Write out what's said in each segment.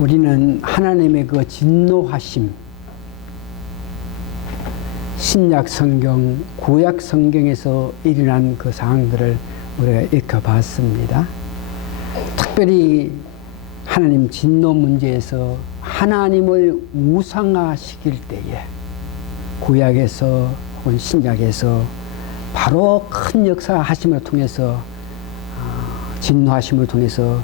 우리는 하나님의 그 진노하심, 신약 성경, 구약 성경에서 일어난 그 상황들을 우리가 읽어봤습니다. 특별히 하나님 진노 문제에서 하나님을 우상화시킬 때에 구약에서 혹은 신약에서 바로 큰 역사하심을 통해서 진노하심을 통해서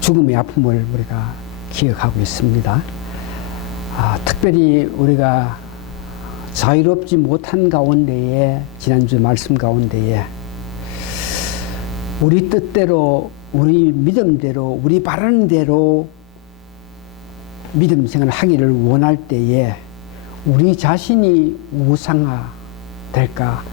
죽음의 아픔을 우리가 기억하고 있습니다. 특별히 우리가 자유롭지 못한 가운데에 지난주 말씀 가운데에 우리 뜻대로 우리 믿음대로 우리 바라는 대로 믿음 생활을 하기를 원할 때에 우리 자신이 우상화 될까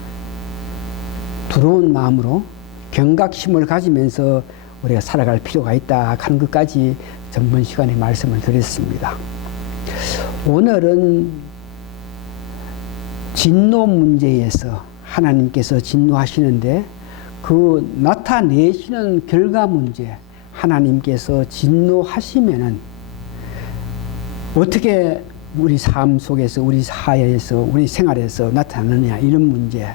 두려운 마음으로 경각심을 가지면서 우리가 살아갈 필요가 있다 하는 것까지 전번 시간에 말씀을 드렸습니다. 오늘은 진노 문제에서 하나님께서 진노하시는데 그 나타내시는 결과 문제, 하나님께서 진노하시면은 어떻게 우리 삶 속에서 우리 사회에서 우리 생활에서 나타나느냐 이런 문제,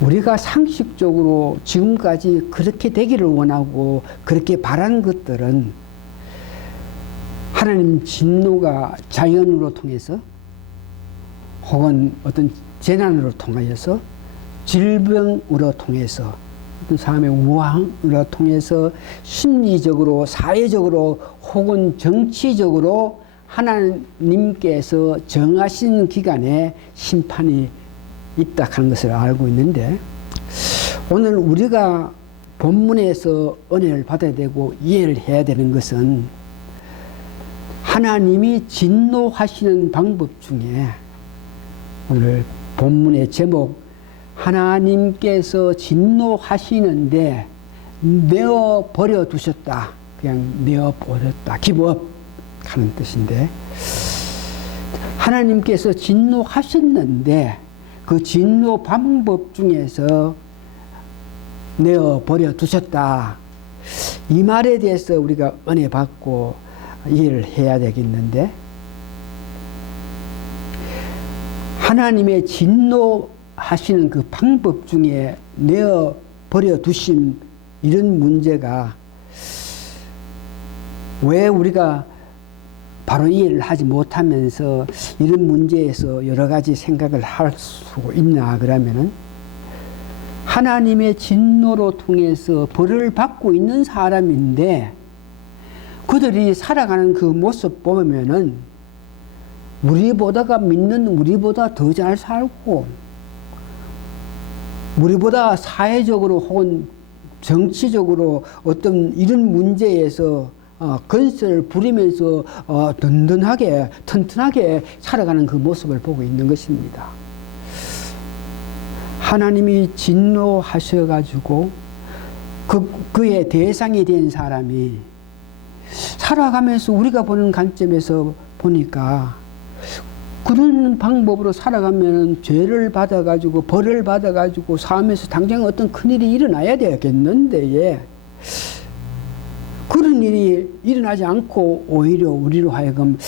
우리가 상식적으로 지금까지 그렇게 되기를 원하고 그렇게 바란 것들은 하나님 진노가 자연으로 통해서 혹은 어떤 재난으로 통하여서 질병으로 통해서 어떤 사람의 우환으로 통해서 심리적으로 사회적으로 혹은 정치적으로 하나님께서 정하신 기간에 심판이 있다 하는 것을 알고 있는데, 오늘 우리가 본문에서 은혜를 받아야 되고 이해를 해야 되는 것은 하나님이 진노하시는 방법 중에 오늘 본문의 제목, 하나님께서 진노하시는데 내어버려 두셨다, 그냥 내어버렸다, 기브업 하는 뜻인데, 하나님께서 진노하셨는데 그 진노 방법 중에서 내어버려 두셨다, 이 말에 대해서 우리가 은혜 받고 이해를 해야 되겠는데, 하나님의 진노하시는 그 방법 중에 내어버려 두심, 이런 문제가 왜 우리가 바로 이해를 하지 못하면서 이런 문제에서 여러 가지 생각을 할 수 있나 그러면은, 하나님의 진노로 통해서 벌을 받고 있는 사람인데 그들이 살아가는 그 모습 보면은 우리보다가 믿는 우리보다 더 잘 살고 우리보다 사회적으로 혹은 정치적으로 어떤 이런 문제에서 건설을 부리면서 든든하게 튼튼하게 살아가는 그 모습을 보고 있는 것입니다. 하나님이 진노하셔가지고 그의 대상이 된 사람이 살아가면서 우리가 보는 관점에서 보니까 그런 방법으로 살아가면 죄를 받아가지고 벌을 받아가지고 삶에서 당장 어떤 큰일이 일어나야 되겠는데 그런 일이 일어나지 않고 오히려 우리로 하여금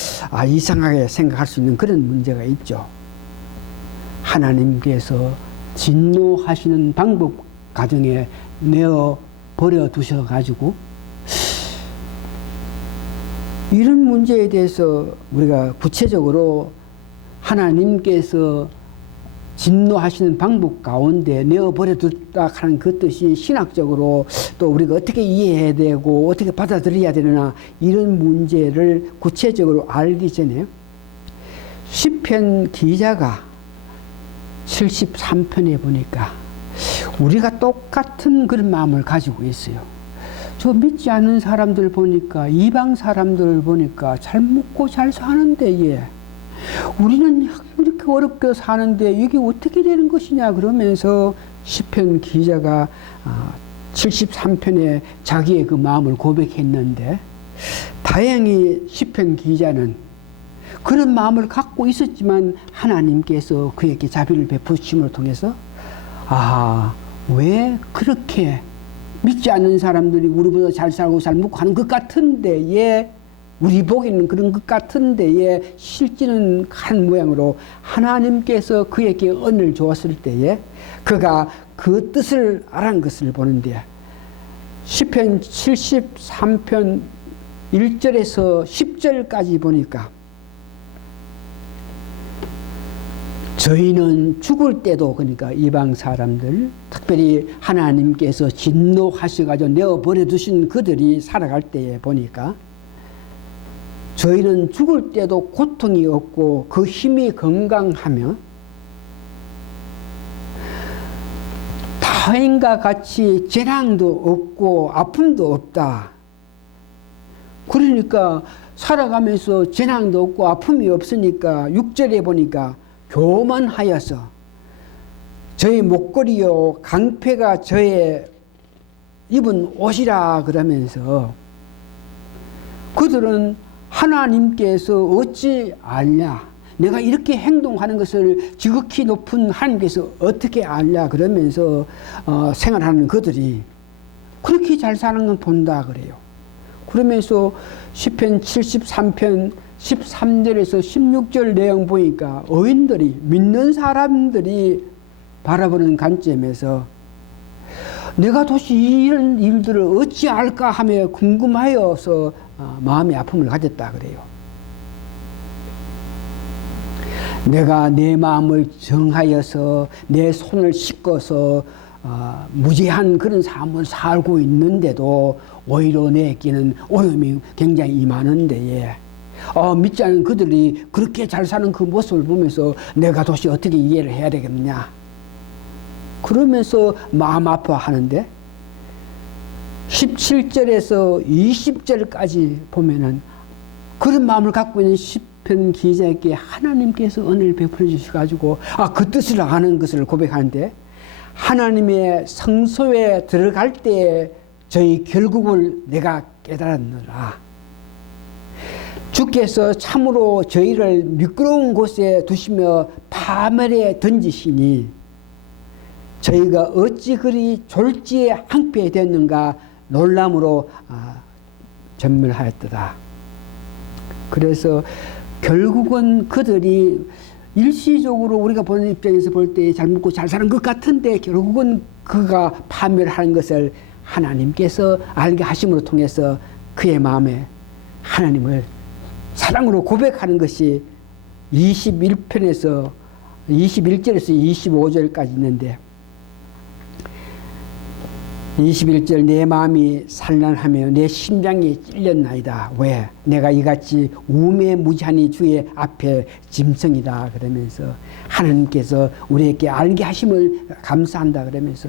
이상하게 생각할 수 있는 그런 문제가 있죠. 하나님께서 진노하시는 방법 가정에 내어버려 두셔가지고 이런 문제에 대해서 우리가 구체적으로 하나님께서 진노하시는 방법 가운데 내어버려 뒀다 하는 그 뜻이 신학적으로 또 우리가 어떻게 이해해야 되고 어떻게 받아들여야 되느냐, 이런 문제를 구체적으로 알기 전에 시편 기자가 73편에 보니까 우리가 똑같은 그런 마음을 가지고 있어요. 저 믿지 않는 사람들 보니까, 이방 사람들 보니까 잘 먹고 잘 사는데 우리는 이렇게 어렵게 사는데 이게 어떻게 되는 것이냐 그러면서 시편 기자가 73편에 자기의 그 마음을 고백했는데, 다행히 시편 기자는 그런 마음을 갖고 있었지만 하나님께서 그에게 자비를 베푸심을 통해서 왜 그렇게 믿지 않는 사람들이 우리보다 잘 살고 잘 먹고 하는 것 같은데 우리 보기에는 그런 것 같은데에 실제는 한 모양으로 하나님께서 그에게恩을 주었을 때에 그가 그 뜻을 알은 것을 보는데 시편 73편 1절에서 10절까지 보니까 저희는 죽을 때도 그러니까 이방 사람들 특별히 하나님께서 진노하셔가지고 내어버려 두신 그들이 살아갈 때에 보니까 저희는 죽을 때도 고통이 없고 그 힘이 건강하며 타인과 같이 재난도 없고 아픔도 없다. 그러니까 살아가면서 재난도 없고 아픔이 없으니까 6절에 보니까 교만하여서 저의 목걸이요 강패가 저의 입은 옷이라 그러면서 그들은 하나님께서 어찌 알냐, 내가 이렇게 행동하는 것을 지극히 높은 하나님께서 어떻게 알냐 그러면서 생활하는 그들이 그렇게 잘 사는 건 본다 그래요. 그러면서 시편 73편 13절에서 16절 내용 보니까 의인들이 믿는 사람들이 바라보는 관점에서 내가 도대체 이런 일들을 어찌 알까 하며 궁금하여서 마음의 아픔을 가졌다 그래요. 내가 내 마음을 정하여서 내 손을 씻고서 무죄한 그런 삶을 살고 있는데도 오히려 내게는 어려움이 굉장히 임하는데 믿지 않는 그들이 그렇게 잘 사는 그 모습을 보면서 내가 도대체 어떻게 이해를 해야 되겠느냐 그러면서 마음 아파하는데 17절에서 20절까지 보면은 그런 마음을 갖고 있는 시편 기자에게 하나님께서 은혜를 베풀어 주셔가지고 그 뜻을 아는 것을 고백하는데 하나님의 성소에 들어갈 때 저희 결국을 내가 깨달았노라. 주께서 참으로 저희를 미끄러운 곳에 두시며 파멸에 던지시니 저희가 어찌 그리 졸지에 항폐되었는가 놀람으로 전멸하였더라. 그래서 결국은 그들이 일시적으로 우리가 보는 입장에서 볼 때 잘 먹고 잘 사는 것 같은데 결국은 그가 파멸하는 것을 하나님께서 알게 하심으로 통해서 그의 마음에 하나님을 사랑으로 고백하는 것이 21절에서 25절까지 있는데 21절 내 마음이 산란하며 내 심장이 찔렸나이다. 왜? 내가 이같이 우매무지하니 주의 앞에 짐승이다. 그러면서 하나님께서 우리에게 알게 하심을 감사한다. 그러면서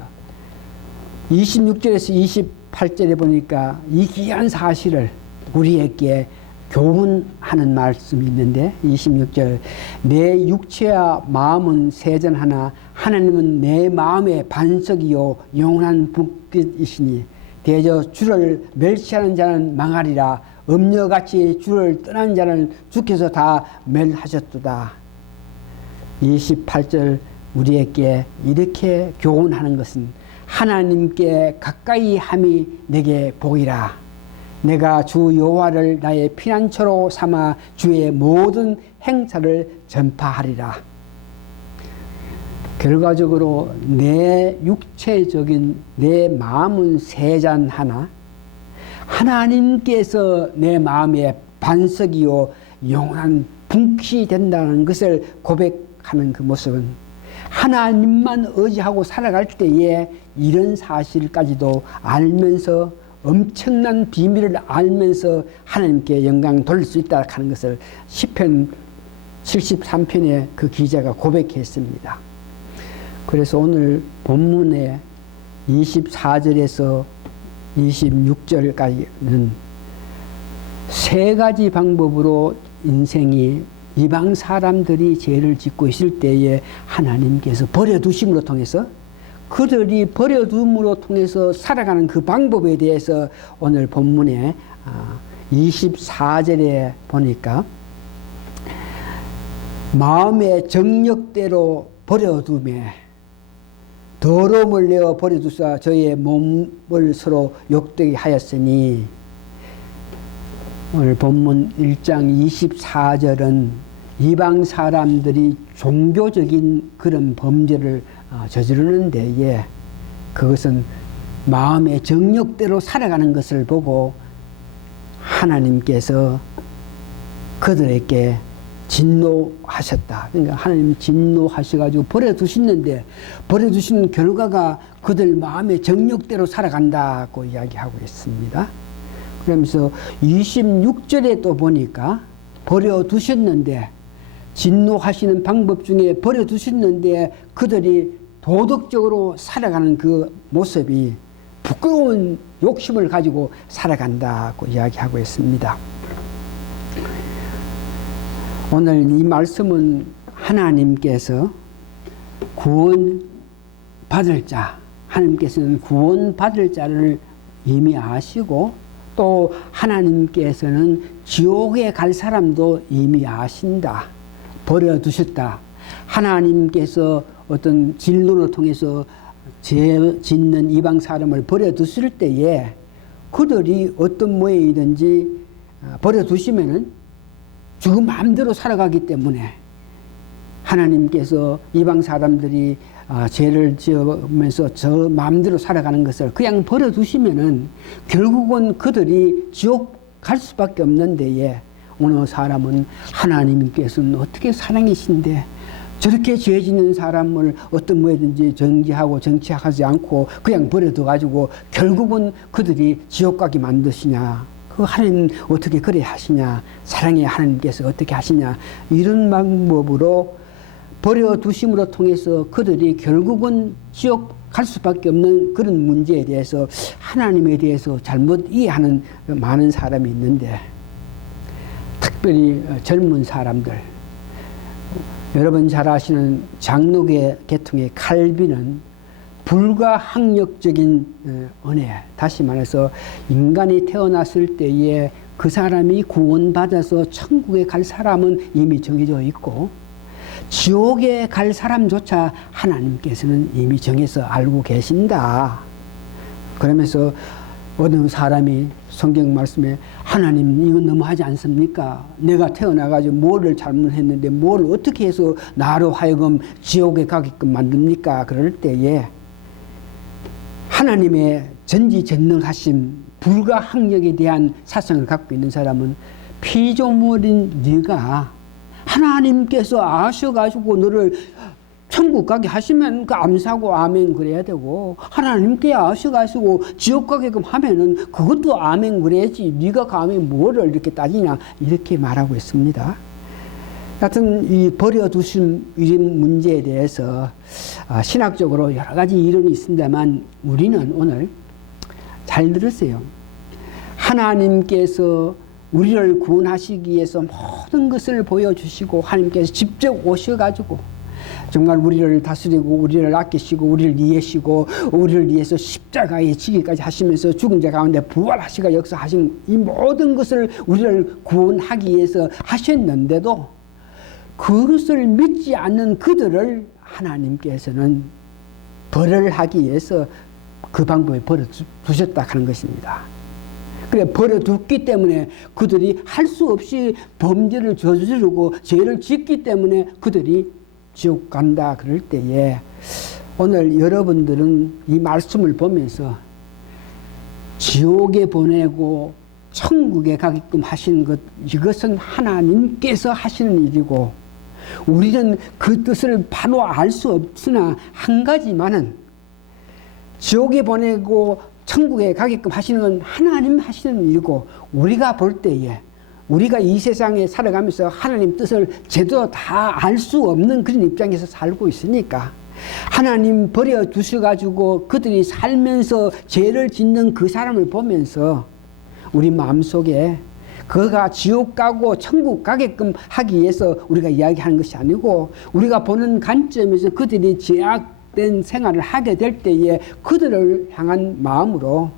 26절에서 28절에 보니까 이 귀한 사실을 우리에게 교훈하는 말씀이 있는데 26절 내 육체와 마음은 세전하나 하나님은 내 마음의 반석이요 영원한 불빛이시니 대저 주를 멸시하는 자는 망하리라 음녀같이 주를 떠난 자는 주께서 다 멸하셨도다. 28절 우리에게 이렇게 교훈하는 것은 하나님께 가까이 함이 내게 복이라. 내가 주 여호와를 나의 피난처로 삼아 주의 모든 행사를 전파하리라. 결과적으로 내 육체적인 내 마음은 세잔하나 하나님께서 내 마음의 반석이요 영원한 분깃이 된다는 것을 고백하는 그 모습은 하나님만 의지하고 살아갈 때에 이런 사실까지도 알면서 엄청난 비밀을 알면서 하나님께 영광 돌릴 수 있다 하는 것을 시편 73편의 그 기자가 고백했습니다. 그래서 오늘 본문에 24절에서 26절까지는 세 가지 방법으로 인생이 이방 사람들이 죄를 짓고 있을 때에 하나님께서 버려두심으로 통해서 그들이 버려둠으로 통해서 살아가는 그 방법에 대해서 오늘 본문에 24절에 보니까 마음의 정력대로 버려둠에 더러움을 내어 버려두사 저의 몸을 서로 욕되게 하였으니 오늘 본문 1장 24절은 이방 사람들이 종교적인 그런 범죄를 저지르는 데에 그것은 마음의 정욕대로 살아가는 것을 보고 하나님께서 그들에게 진노하셨다. 그러니까 하나님 진노하셔가지고 버려두시는데 버려두신 결과가 그들 마음의 정욕대로 살아간다고 이야기하고 있습니다. 그러면서 26절에 또 보니까 버려두셨는데 진노하시는 방법 중에 버려두셨는데 그들이 도덕적으로 살아가는 그 모습이 부끄러운 욕심을 가지고 살아간다고 이야기하고 있습니다. 오늘 이 말씀은 하나님께서 구원받을 자, 하나님께서는 구원받을 자를 이미 아시고 또 하나님께서는 지옥에 갈 사람도 이미 아신다. 버려두셨다. 하나님께서 어떤 진노를 통해서 죄 짓는 이방 사람을 버려두실 때에 그들이 어떤 모양이든지 버려두시면은 죽은 마음대로 살아가기 때문에 하나님께서 이방 사람들이 죄를 지으면서 저 마음대로 살아가는 것을 그냥 버려두시면은 결국은 그들이 지옥 갈 수밖에 없는 데에 어느 사람은 하나님께서는 어떻게 사랑이신데 저렇게 죄 짓는 사람을 어떤 뭐든지 정지하고 정치하지 않고 그냥 버려둬가지고 결국은 그들이 지옥 가게 만드시냐. 그 하나님 어떻게 그래 하시냐. 사랑의 하나님께서 어떻게 하시냐. 이런 방법으로 버려두심으로 통해서 그들이 결국은 지옥 갈 수밖에 없는 그런 문제에 대해서 하나님에 대해서 잘못 이해하는 많은 사람이 있는데 특별히 젊은 사람들, 여러분 잘 아시는 장로계 계통의 칼빈은 불가항력적인 은혜, 다시 말해서 인간이 태어났을 때에 그 사람이 구원받아서 천국에 갈 사람은 이미 정해져 있고 지옥에 갈 사람조차 하나님께서는 이미 정해서 알고 계신다. 그러면서 어느 사람이 성경 말씀에 하나님 이건 너무하지 않습니까? 내가 태어나가지고 뭐를 잘못했는데 뭘 어떻게 해서 나로 하여금 지옥에 가게끔 만듭니까? 그럴 때에 하나님의 전지전능하심 불가항력에 대한 사상을 갖고 있는 사람은 피조물인 네가 하나님께서 아셔가지고 너를 천국 가게 하시면 그 암사고 아멘 그래야 되고 하나님께 아셔가지고 지옥 가게끔 하면은 그것도 아멘 그래야지 네가 감히 뭐를 이렇게 따지냐 이렇게 말하고 있습니다. 하여튼 이 버려두신 이런 문제에 대해서 신학적으로 여러 가지 이론이 있습니다만 우리는 오늘 잘 들으세요. 하나님께서 우리를 구원하시기 위해서 모든 것을 보여주시고 하나님께서 직접 오셔가지고 정말 우리를 다스리고 우리를 아끼시고 우리를 이해하시고 우리를 위해서 십자가에 지기까지 하시면서 죽은 자 가운데 부활하시고 역사하신 이 모든 것을 우리를 구원하기 위해서 하셨는데도 그것을 믿지 않는 그들을 하나님께서는 벌을 하기 위해서 그 방법에 버려두셨다 하는 것입니다. 그래 버려뒀기 때문에 그들이 할 수 없이 범죄를 저지르고 죄를 짓기 때문에 그들이 지옥 간다 그럴 때에 오늘 여러분들은 이 말씀을 보면서 지옥에 보내고 천국에 가게끔 하시는 것 이것은 하나님께서 하시는 일이고 우리는 그 뜻을 바로 알 수 없으나 한 가지만은 지옥에 보내고 천국에 가게끔 하시는 건 하나님 하시는 일이고 우리가 볼 때에 우리가 이 세상에 살아가면서 하나님 뜻을 제대로 다 알 수 없는 그런 입장에서 살고 있으니까 하나님 버려두셔가지고 그들이 살면서 죄를 짓는 그 사람을 보면서 우리 마음속에 그가 지옥 가고 천국 가게끔 하기 위해서 우리가 이야기하는 것이 아니고 우리가 보는 관점에서 그들이 죄악된 생활을 하게 될 때에 그들을 향한 마음으로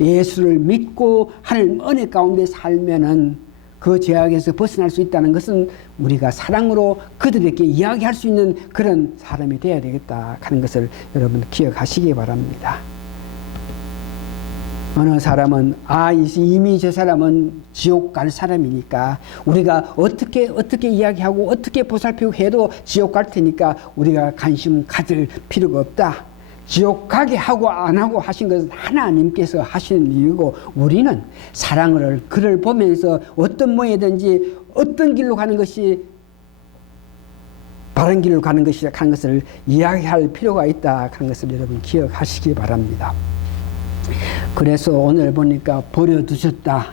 예수를 믿고 하나님 은혜 가운데 살면은 그 죄악에서 벗어날 수 있다는 것은 우리가 사랑으로 그들에게 이야기할 수 있는 그런 사람이 되어야 되겠다 하는 것을 여러분 기억하시기 바랍니다. 어느 사람은 이미 저 사람은 지옥 갈 사람이니까 우리가 어떻게 이야기하고 어떻게 보살피고 해도 지옥 갈 테니까 우리가 관심 가질 필요가 없다. 지옥 가게 하고 안 하고 하신 것은 하나님께서 하시는 일이고 우리는 사랑을 그를 보면서 어떤 모양이든지 어떤 길로 가는 것이 바른 길로 가는 것을 이야기할 필요가 있다 하는 것을 여러분 기억하시기 바랍니다. 그래서 오늘 보니까 버려두셨다.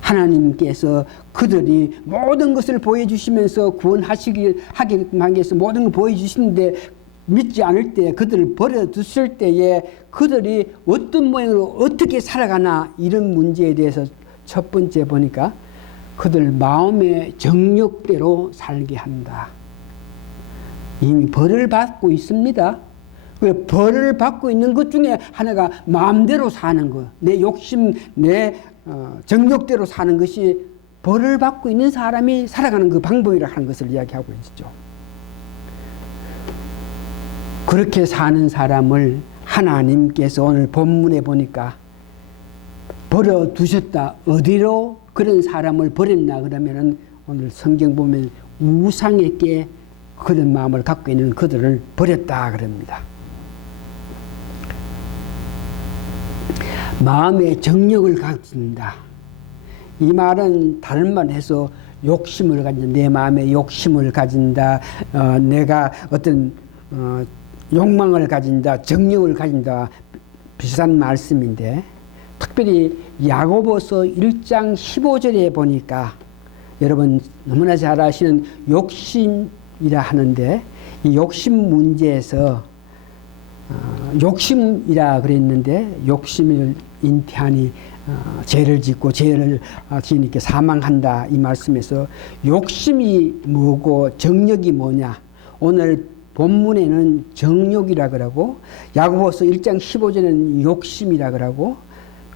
하나님께서 그들이 모든 것을 보여주시면서 구원하시기 하기 위해서 모든 걸 보여주시는데 믿지 않을 때 그들을 버려두실 때에 그들이 어떤 모양으로 어떻게 살아가나 이런 문제에 대해서 첫 번째 보니까 그들 마음의 정욕대로 살게 한다. 이미 벌을 받고 있습니다. 그 벌을 받고 있는 것 중에 하나가 마음대로 사는 것, 내 욕심, 내 정욕대로 사는 것이 벌을 받고 있는 사람이 살아가는 그 방법이라 하는 것을 이야기하고 있죠. 그렇게 사는 사람을 하나님께서 오늘 본문에 보니까 버려두셨다. 어디로 그런 사람을 버렸나 그러면은 오늘 성경 보면 우상에게 그런 마음을 갖고 있는 그들을 버렸다 그럽니다. 마음의 정욕을 가진다. 이 말은 다른 말 해서 욕심을 가진다. 내 마음에 욕심을 가진다. 내가 어떤 욕망을 가진다. 정욕을 가진다. 비슷한 말씀인데 특별히 야고보서 1장 15절에 보니까 여러분 너무나 잘 아시는 욕심이라 하는데 이 욕심 문제에서 욕심이라 그랬는데 욕심을 잉태하니 죄를 짓고 죄를 지으니까 사망한다 이 말씀에서 욕심이 뭐고 정욕이 뭐냐 오늘 본문에는 정욕이라 그러고 야고보서 1장 15절에는 욕심이라 그러고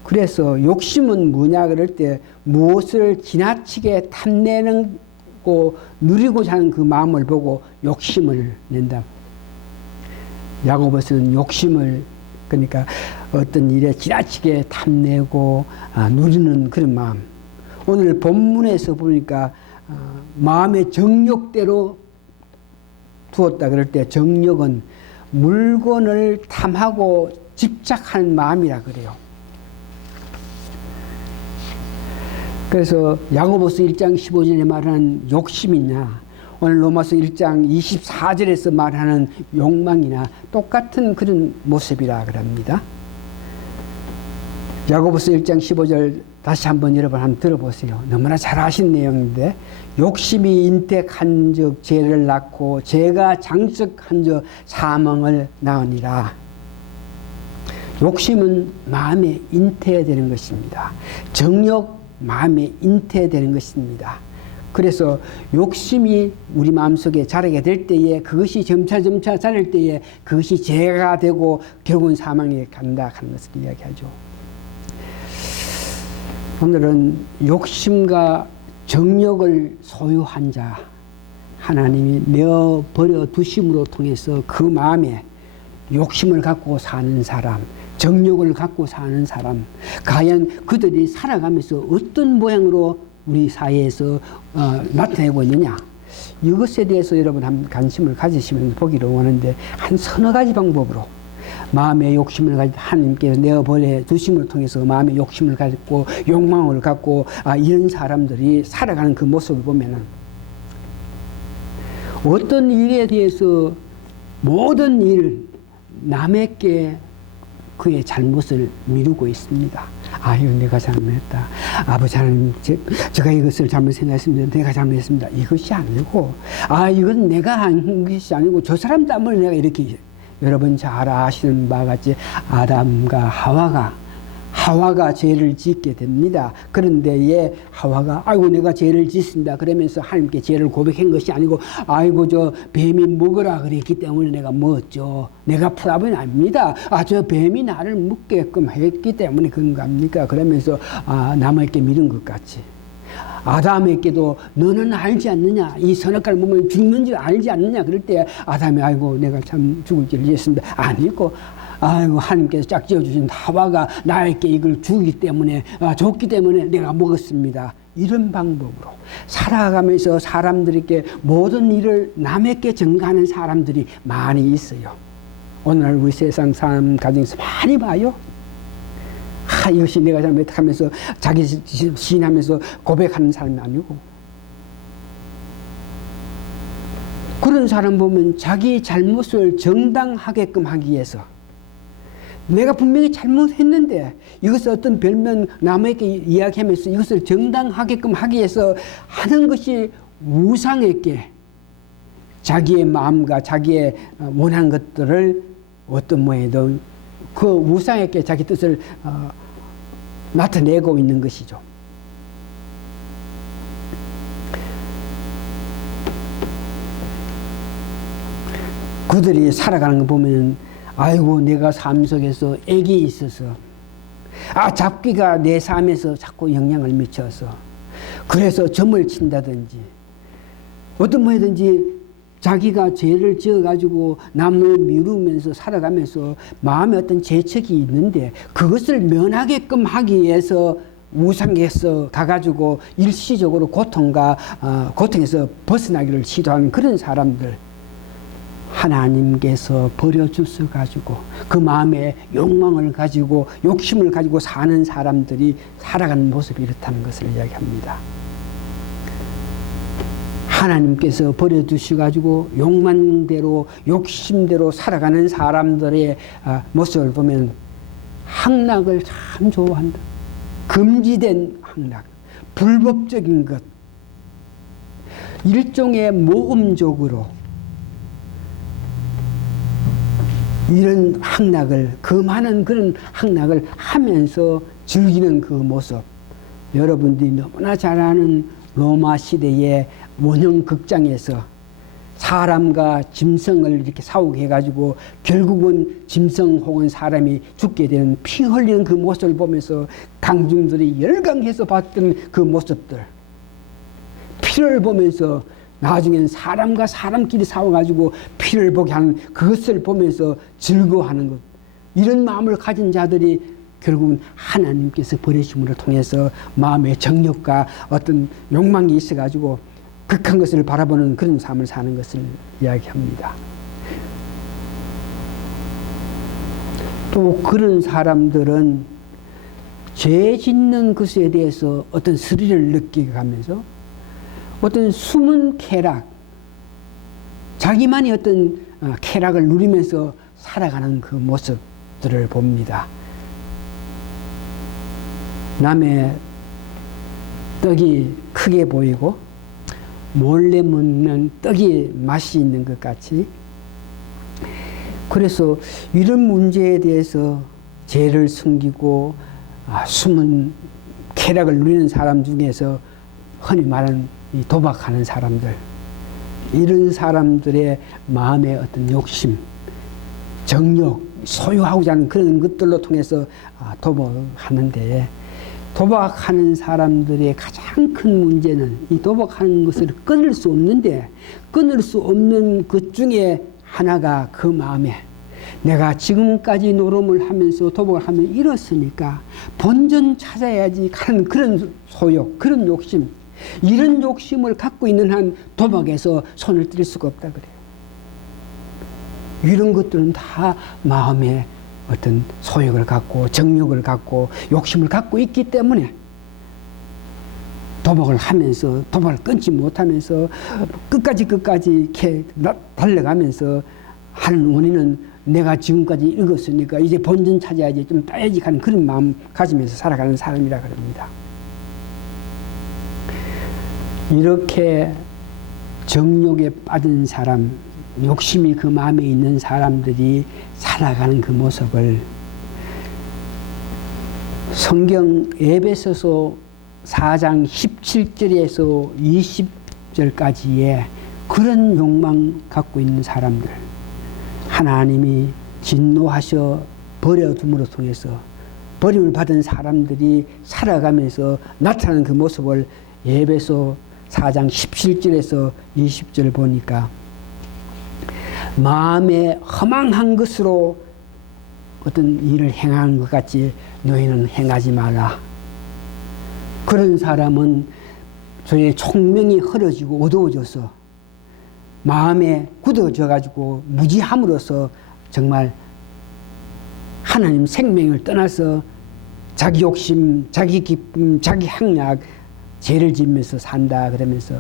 그래서 욕심은 뭐냐 그럴 때 무엇을 지나치게 탐내는 고 누리고자 하는 그 마음을 보고 욕심을 낸다. 야고보서는 욕심을 그러니까 어떤 일에 지나치게 탐내고 누리는 그런 마음. 오늘 본문에서 보니까 마음의 정욕대로 두었다 그럴 때 정욕은 물건을 탐하고 집착하는 마음이라 그래요. 그래서 야고보서 1장 15절에 말하는 욕심이나 오늘 로마서 1장 24절에서 말하는 욕망이나 똑같은 그런 모습이라 그럽니다. 야고보서 1장 15절 다시 한번 여러분 한번 들어보세요. 너무나 잘 아신 내용인데 욕심이 인택한 적 죄를 낳고 죄가 장적한 적 사망을 낳으니라. 욕심은 마음에 잉태되는 것입니다. 정욕 마음에 잉태되는 것입니다. 그래서 욕심이 우리 마음속에 자라게 될 때에 그것이 점차 자랄 때에 그것이 죄가 되고 결국은 사망에 간다 하는 것을 이야기하죠. 오늘은 욕심과 정욕을 소유한 자 하나님이 내어버려 두심으로 통해서 그 마음에 욕심을 갖고 사는 사람 정욕을 갖고 사는 사람 과연 그들이 살아가면서 어떤 모양으로 우리 사회에서 나타내고 있느냐 이것에 대해서 여러분 한번 관심을 가지시면 보기를 원하는데 한 서너 가지 방법으로 마음의 욕심을 가지고 하나님께서 내어버려 두심을 통해서 마음의 욕심을 가지고 욕망을 갖고 이런 사람들이 살아가는 그 모습을 보면은 어떤 일에 대해서 모든 일을 남에게 그의 잘못을 미루고 있습니다. 아유 내가 잘못했다. 아버지 하나님 제가 이것을 잘못 생각했습니다. 내가 잘못했습니다. 이것이 아니고 이건 내가 한 것이 아니고 저 사람 때문에 내가 이렇게 여러분 잘 아시는 바와 같이 아담과 하와가 죄를 짓게 됩니다. 그런데 예 하와가 아이고 내가 죄를 짓습니다. 그러면서 하나님께 죄를 고백한 것이 아니고 아이고 저 뱀이 먹으라 그랬기 때문에 내가 먹었죠. 내가 풀어본 아닙니다. 저 뱀이 나를 먹게끔 했기 때문에 그런 겁니까? 그러면서 남에게 믿은 것 같이 아담에게도 너는 알지 않느냐 이 선악과를 먹으면 죽는 줄 알지 않느냐 그럴 때 아담이 아이고 내가 참 죽을 길을 했습니다. 아니고 아이고 하나님께서 짝지어 주신 하와가 나에게 이걸 주기 때문에 줬기 때문에 내가 먹었습니다. 이런 방법으로 살아가면서 사람들에게 모든 일을 남에게 전가하는 사람들이 많이 있어요. 오늘날 우리 세상 사람 가정에서 많이 봐요. 이것이 내가 잘못하면서 자기 시인하면서 고백하는 사람이 아니고, 그런 사람 보면 자기 잘못을 정당하게끔 하기 위해서 내가 분명히 잘못했는데 이것을 어떤 별명 남에게 이야기하면서 이것을 정당하게끔 하기 위해서 하는 것이 우상에게 자기의 마음과 자기의 원하는 것들을 어떤 모양이든 그 우상에게 자기 뜻을 나타내고 있는 것이죠. 그들이 살아가는 거 보면 아이고 내가 삶 속에서 액이 있어서 잡귀가 내 삶에서 자꾸 영향을 미쳐서 그래서 점을 친다든지 어떤 뭐든지 자기가 죄를 지어가지고 남을 미루면서 살아가면서 마음에 어떤 재척이 있는데 그것을 면하게끔 하기 위해서 우상에서 가가지고 일시적으로 고통에서 벗어나기를 시도하는 그런 사람들, 하나님께서 버려주셔 가지고 그 마음에 욕망을 가지고 욕심을 가지고 사는 사람들이 살아가는 모습이 이렇다는 것을 이야기합니다. 하나님께서 버려두셔 가지고 욕망대로 욕심대로 살아가는 사람들의 모습을 보면 향락을 참 좋아한다. 금지된 향락, 불법적인 것, 일종의 모험적으로 이런 향락을, 그 많은 그런 향락을 하면서 즐기는 그 모습, 여러분들이 너무나 잘 아는 로마 시대의 원형 극장에서 사람과 짐승을 이렇게 싸우게 해가지고 결국은 짐승 혹은 사람이 죽게 되는 피 흘리는 그 모습을 보면서 강중들이 열광해서 봤던 그 모습들, 피를 보면서 나중에는 사람과 사람끼리 싸워가지고 피를 보게 하는 그것을 보면서 즐거워하는 것, 이런 마음을 가진 자들이 결국은 하나님께서 버리심을 통해서 마음의 정욕과 어떤 욕망이 있어가지고 극한 것을 바라보는 그런 삶을 사는 것을 이야기합니다. 또 그런 사람들은 죄 짓는 것에 대해서 어떤 스릴을 느끼게 가면서 어떤 숨은 쾌락, 자기만이 어떤 쾌락을 누리면서 살아가는 그 모습들을 봅니다. 남의 떡이 크게 보이고 몰래 먹는 떡이 맛이 있는 것 같이, 그래서 이런 문제에 대해서 죄를 숨기고 숨은 쾌락을 누리는 사람 중에서 흔히 말하는 이 도박하는 사람들, 이런 사람들의 마음의 어떤 욕심, 정욕, 소유하고자 하는 그런 것들로 통해서 도박을 하는데, 도박하는 사람들의 가장 큰 문제는 이 도박하는 것을 끊을 수 없는데, 끊을 수 없는 것 중에 하나가 그 마음에 내가 지금까지 노름을 하면서 도박을 하면 잃었으니까 본전 찾아야지 하는 그런 소욕, 그런 욕심, 이런 욕심을 갖고 있는 한 도박에서 손을 뗄 수가 없다 그래요. 이런 것들은 다 마음에 어떤 소욕을 갖고 정욕을 갖고 욕심을 갖고 있기 때문에 도박을 하면서 도박을 끊지 못하면서 끝까지 이렇게 달려가면서 하는 원인은 내가 지금까지 읽었으니까 이제 본전 찾아야지, 좀 따야지 하는 그런 마음 가지면서 살아가는 사람이라 그럽니다. 이렇게 정욕에 빠진 사람, 욕심이 그 마음에 있는 사람들이 살아가는 그 모습을 성경 에베소서 4장 17절에서 20절까지의 그런 욕망 갖고 있는 사람들, 하나님이 진노하셔 버려둠으로 통해서 버림을 받은 사람들이 살아가면서 나타나는 그 모습을 에베소 4장 17절에서 20절 보니까 마음에 허망한 것으로 어떤 일을 행하는 것 같이 너희는 행하지 마라. 그런 사람은 저의 총명이 흐려지고 어두워져서 마음에 굳어져 가지고 무지함으로써 정말 하나님 생명을 떠나서 자기 욕심, 자기 기쁨, 자기 향락, 죄를 지으면서 산다 그러면서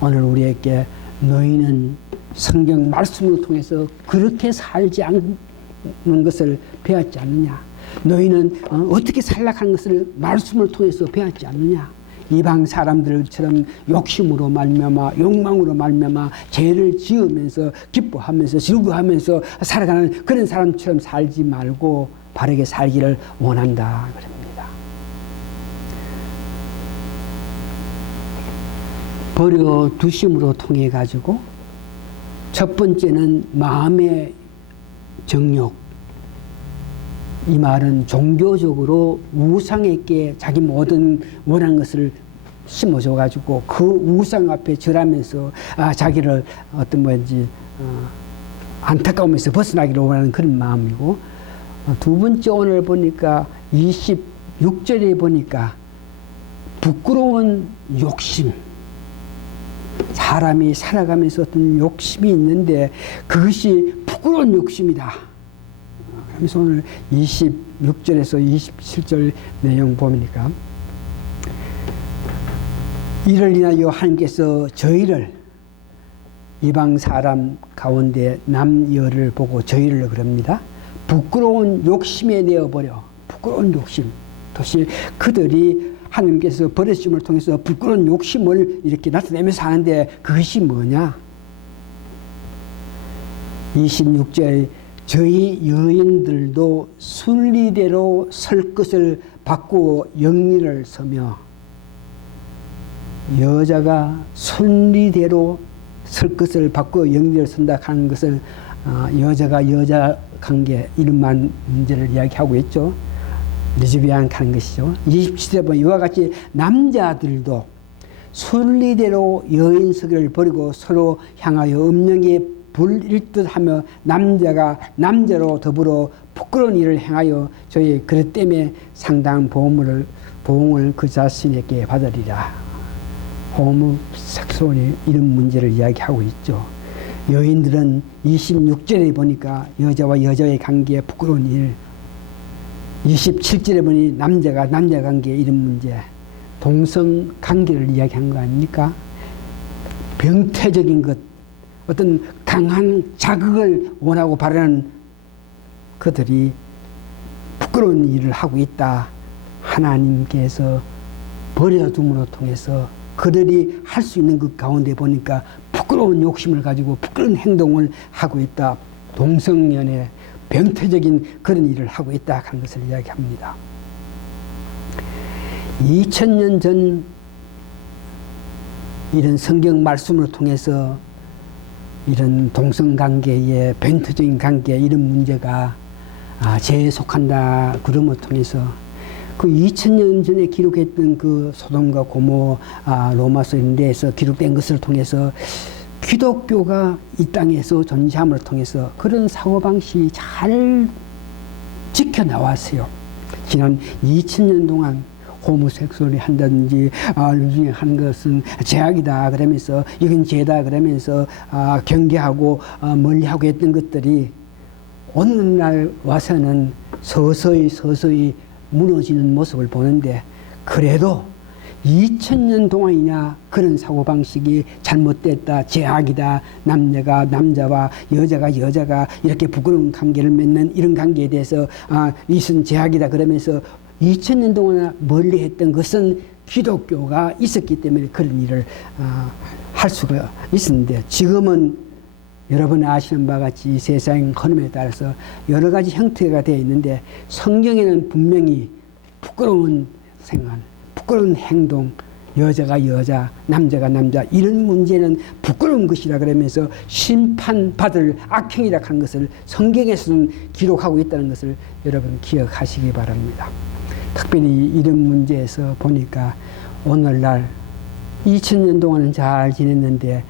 오늘 우리에게 너희는 성경 말씀을 통해서 그렇게 살지 않는 것을 배웠지 않느냐. 너희는 어떻게 살락하는 것을 말씀을 통해서 배웠지 않느냐. 이방 사람들처럼 욕심으로 말미암아 욕망으로 말미암아 죄를 지으면서 기뻐하면서 즐거워하면서 살아가는 그런 사람처럼 살지 말고 바르게 살기를 원한다 그럽니다. 버려두심으로 통해 가지고 첫 번째는 마음의 정욕. 이 말은 종교적으로 우상에게 자기 모든 원하는 것을 심어줘 가지고 그 우상 앞에 절하면서 자기를 어떤 뭐인지 안타까움에서 벗어나기를 원하는 그런 마음이고, 두 번째 오늘 보니까 26절에 보니까 부끄러운 욕심. 사람이 살아가면서 어떤 욕심이 있는데 그것이 부끄러운 욕심이다. 그래서 오늘 26절에서 27절 내용 보니까 이를 인하여 하나님께서 저희를 이방 사람 가운데 남여를 보고 저희를 그럽니다. 부끄러운 욕심에 내어버려. 부끄러운 욕심. 도시 그들이 하나님께서 버리심을 통해서 부끄러운 욕심을 이렇게 나타내면서 하는데 그것이 뭐냐? 26절 저희 여인들도 순리대로 설 것을 바꾸어 영리를 서며, 여자가 순리대로 설 것을 바꾸어 영리를 선다 하는 것을 여자가 여자 관계 이런 문제를 이야기하고 있죠. 레즈비안 하는 것이죠. 27절 보면 이와 같이 남자들도 순리대로 여인석을 버리고 서로 향하여 음령에 불일듯하며 남자가 남자로 더불어 부끄러운 일을 행하여 저희 그릇 때문에 상당한 보응을 그 자신에게 받으리라. 호모섹수얼이 이런 문제를 이야기하고 있죠. 여인들은 26절에 보니까 여자와 여자의 관계에 부끄러운 일, 27절에 보니 남자가 남자 관계에 이런 문제, 동성 관계를 이야기한 거 아닙니까? 병태적인 것, 어떤 강한 자극을 원하고 바라는 그들이 부끄러운 일을 하고 있다. 하나님께서 버려둠으로 통해서 그들이 할 수 있는 그 가운데 보니까 부끄러운 욕심을 가지고 부끄러운 행동을 하고 있다. 동성연애, 병태적인 그런 일을 하고 있다 하는 것을 이야기합니다. 2000년 전 이런 성경 말씀을 통해서 이런 동성관계의 병태적인 관계 이런 문제가 죄에 속한다 그름을 통해서 그 2000년 전에 기록했던 그 소돔과 고모 로마서 인대에서 기록된 것을 통해서 기독교가 이 땅에서 존재함을 통해서 그런 사고방식이 잘 지켜나왔어요. 지난 2000년 동안 호모섹수얼이 한다든지 하는 것은 죄악이다 그러면서 이건 죄다 그러면서 경계하고 멀리하고 했던 것들이 오늘날 와서는 서서히 무너지는 모습을 보는데, 그래도 2000년 동안이나 그런 사고방식이 잘못됐다, 죄악이다, 남자가 남자와 여자가 이렇게 부끄러운 관계를 맺는 이런 관계에 대해서 이것은 죄악이다 그러면서 2000년 동안 멀리 했던 것은 기독교가 있었기 때문에 그런 일을 할 수가 있었는데, 지금은 여러분 아시는 바와 같이 세상 흐름에 따라서 여러 가지 형태가 되어 있는데, 성경에는 분명히 부끄러운 생활, 부끄러운 행동, 여자가 여자, 남자가 남자 이런 문제는 부끄러운 것이라 그러면서 심판받을 악행이라 하는 것을 성경에서는 기록하고 있다는 것을 여러분 기억하시기 바랍니다. 특별히 이런 문제에서 보니까 오늘날 2000년 동안은 잘 지냈는데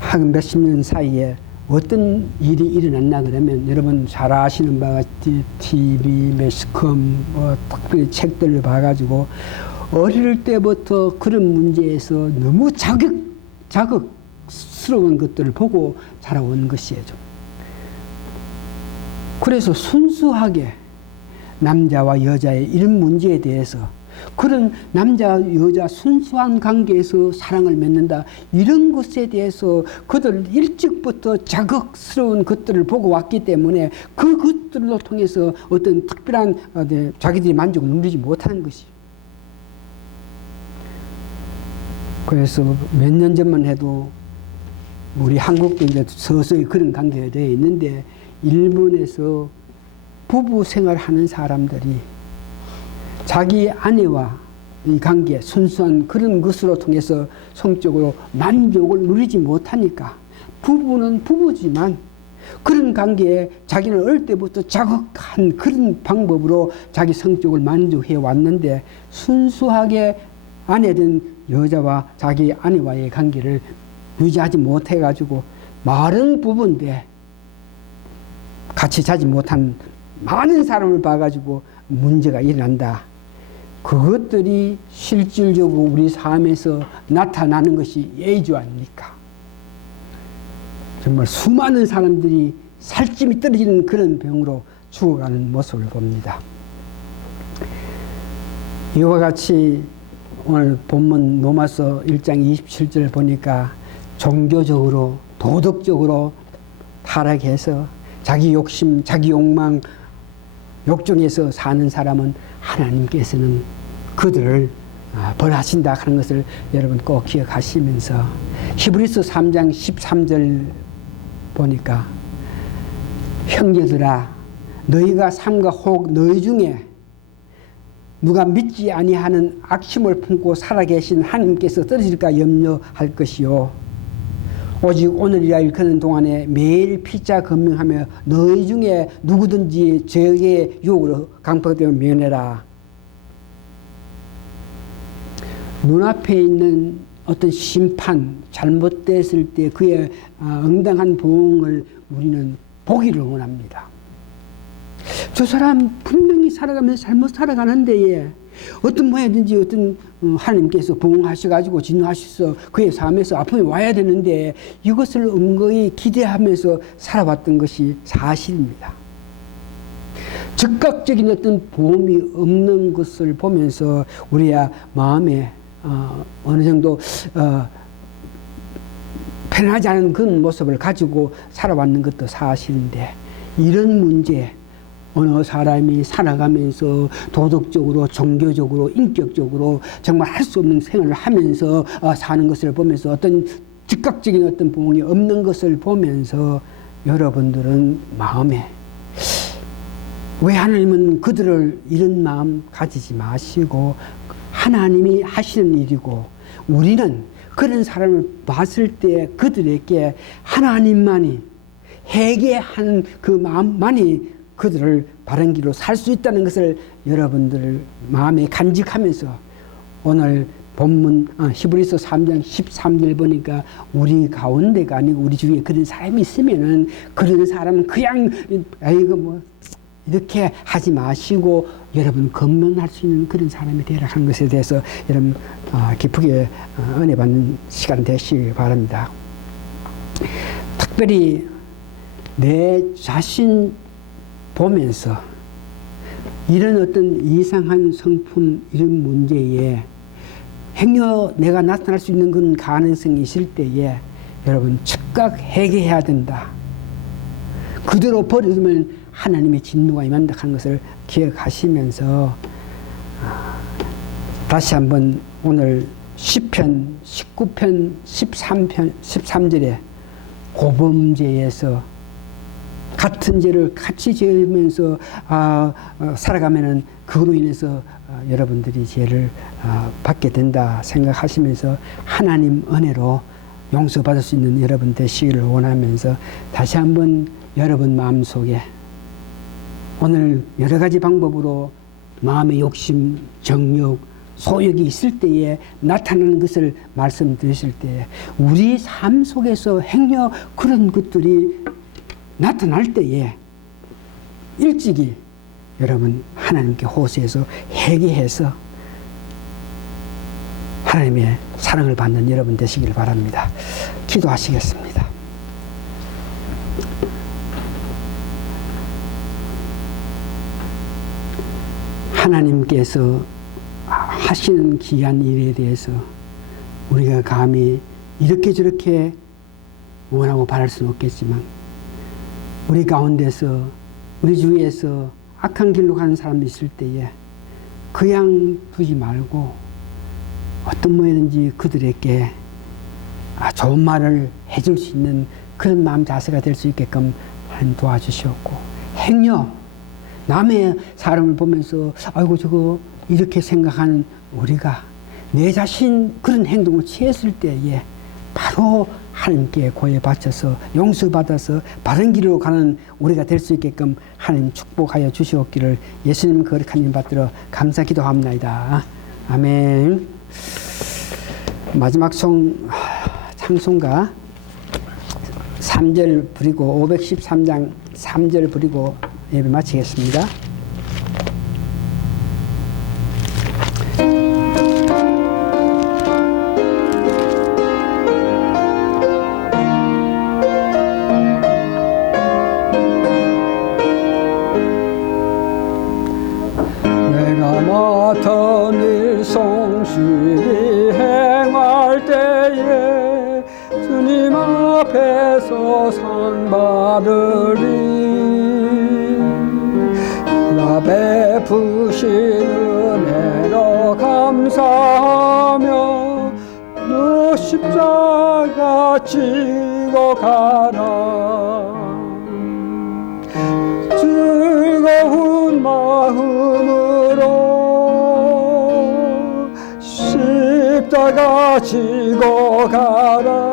한 몇십 년 사이에 어떤 일이 일어났나 그러면 여러분 잘 아시는 바와 같이 TV, 매스컴, 특별히 책들을 봐가지고 어릴 때부터 그런 문제에서 너무 자극스러운 것들을 보고 자라온 것이에요. 그래서 순수하게 남자와 여자의 이런 문제에 대해서 그런 남자 여자 순수한 관계에서 사랑을 맺는다 이런 것에 대해서 그들 일찍부터 자극스러운 것들을 보고 왔기 때문에 그것들로 통해서 어떤 특별한 자기들이 만족을 누리지 못하는 것이. 그래서 몇 년 전만 해도 우리 한국도 이제 서서히 그런 관계가 되어 있는데 일본에서 부부 생활하는 사람들이 자기 아내와 이 관계, 순수한 그런 것으로 통해서 성적으로 만족을 누리지 못하니까 부부는 부부지만 그런 관계에 자기는 어릴 때부터 자극한 그런 방법으로 자기 성적을 만족해 왔는데 순수하게 아내된 여자와 자기 아내와의 관계를 유지하지 못해가지고 마른 부부인데 같이 자지 못한 많은 사람을 봐가지고 문제가 일어난다. 그것들이 실질적으로 우리 삶에서 나타나는 것이 예의주 아닙니까? 정말 수많은 사람들이 살찜이 떨어지는 그런 병으로 죽어가는 모습을 봅니다. 이와 같이 오늘 본문 로마서 1장 27절 보니까 종교적으로 도덕적으로 타락해서 자기 욕심, 자기 욕망, 욕정에서 사는 사람은 하나님께서는 그들을 벌하신다 하는 것을 여러분 꼭 기억하시면서 히브리서 3장 13절 보니까 형제들아 너희가 삼가 혹 너희 중에 누가 믿지 아니하는 악심을 품고 살아계신 하나님께서 떨어질까 염려할 것이요 오직 오늘이라 일컫는 동안에 매일 피자 검명하며 너희 중에 누구든지 죄의 유혹으로 강팍되면 면해라. 눈앞에 있는 어떤 심판, 잘못됐을 때 그의 응당한 보응을 우리는 보기를 원합니다. 저 사람 분명히 살아가면서 잘못 살아가는데 어떤 모양든지 어떤 하나님께서 보응하셔가지고 진노하셔서 그의 삶에서 아픔이 와야 되는데 이것을 은거히 기대하면서 살아왔던 것이 사실입니다. 즉각적인 어떤 보험이 없는 것을 보면서 우리야 마음에 어느 정도 편하지 않은 그런 모습을 가지고 살아왔는 것도 사실인데 이런 문제 어느 사람이 살아가면서 도덕적으로 종교적으로 인격적으로 정말 할 수 없는 생활을 하면서 사는 것을 보면서 어떤 즉각적인 어떤 보응이 없는 것을 보면서 여러분들은 마음에 왜 하나님은 그들을 이런 마음 가지지 마시고 하나님이 하시는 일이고 우리는 그런 사람을 봤을 때 그들에게 하나님만이 회개하는 그 마음만이 그들을 바른 길로 살 수 있다는 것을 여러분들 마음에 간직하면서 오늘 본문 히브리서 3장 13절 보니까 우리 가운데가 아니고 우리 주위에 그런 사람이 있으면은 그런 사람은 그냥 아이고 뭐 이렇게 하지 마시고 여러분 건면할 수 있는 그런 사람이 되라 하는 것에 대해서 여러분 깊게 은혜 받는 시간 되시기 바랍니다. 특별히 내 자신 보면서 이런 어떤 이상한 성품 이런 문제에 행여 내가 나타날 수 있는 그런 가능성이 있을 때에 여러분 즉각 해결해야 된다. 그대로 버려두면 하나님의 진노가 임한다 하는 것을 기억하시면서 다시 한번 오늘 시편 19편 13절에 고범죄에서 같은 죄를 같이 지으면서 살아가면은 그로 인해서 여러분들이 죄를 받게 된다 생각하시면서 하나님 은혜로 용서받을 수 있는 여러분 되시기를 원하면서 다시 한번 여러분 마음속에 오늘 여러 가지 방법으로 마음의 욕심, 정욕, 소욕이 있을 때에 나타나는 것을 말씀드렸을 때에 우리 삶 속에서 행여 그런 것들이 나타날 때에 일찍이 여러분 하나님께 호소해서 회개해서 하나님의 사랑을 받는 여러분 되시길 바랍니다. 기도하시겠습니다. 하나님께서 하시는 귀한 일에 대해서 우리가 감히 이렇게 저렇게 원하고 바랄 수는 없겠지만 우리 가운데서 우리 주위에서 악한 길로 가는 사람이 있을 때에 그냥 두지 말고 어떤 모양인지 그들에게 좋은 말을 해줄 수 있는 그런 마음 자세가 될 수 있게끔 하나님 도와주시옵고 행여 남의 사람을 보면서 아이고 저거 이렇게 생각하는 우리가 내 자신 그런 행동을 취했을 때에 바로 하나님께 고해 바쳐서 용서받아서 바른 길로 가는 우리가 될 수 있게끔 하나님 축복하여 주시옵기를 예수님 거룩한 이름 받들어 감사 기도합니다. 아멘. 마지막 찬송가 3절 부리고 513장 3절 부리고 예배 마치겠습니다. 내가 맡은 일 성실히 행할 때에 주님 앞에서 상 받으리. 나 베푸신 은혜로 감사하며 너 십자가 지고 가라. 즐거운 마음으로 십자가 지고 가라.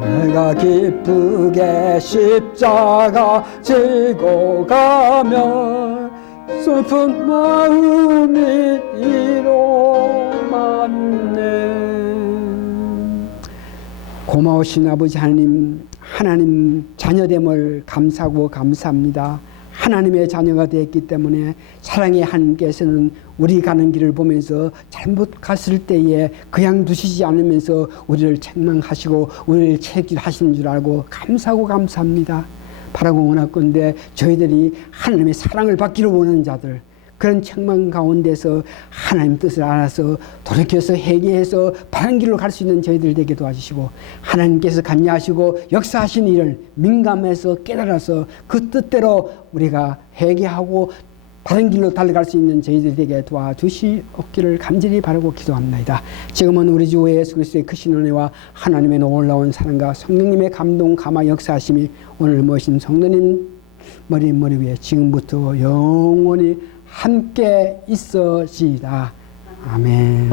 내가 기쁘게 십자가 지고 가면 슬픈 마음이 이로맞네. 고마우신 아버지 하나님 자녀됨을 감사하고 감사합니다. 하나님의 자녀가 되었기 때문에 사랑의 하나님께서는 우리 가는 길을 보면서 잘못 갔을 때에 그냥 두시지 않으면서 우리를 책망하시고 우리를 책임하시는 줄 알고 감사하고 감사합니다. 바라고 원하건대 저희들이 하나님의 사랑을 받기를 원하는 자들, 그런 책망 가운데서 하나님 뜻을 알아서 돌이켜서 회개해서 바른 길로 갈 수 있는 저희들 되게 도와주시고, 하나님께서 관여하시고 역사하신 일을 민감해서 깨달아서 그 뜻대로 우리가 회개하고 바른 길로 달려갈 수 있는 저희들 되게 도와주시옵기를 간절히 바라고 기도합니다. 지금은 우리 주 예수 그리스도의 크신 은혜와 하나님의 놀라운 사랑과 성령님의 감동 감화 역사하심이 오늘 모신 성도님 머리 위에 지금부터 영원히 함께 있어지이다. 아멘.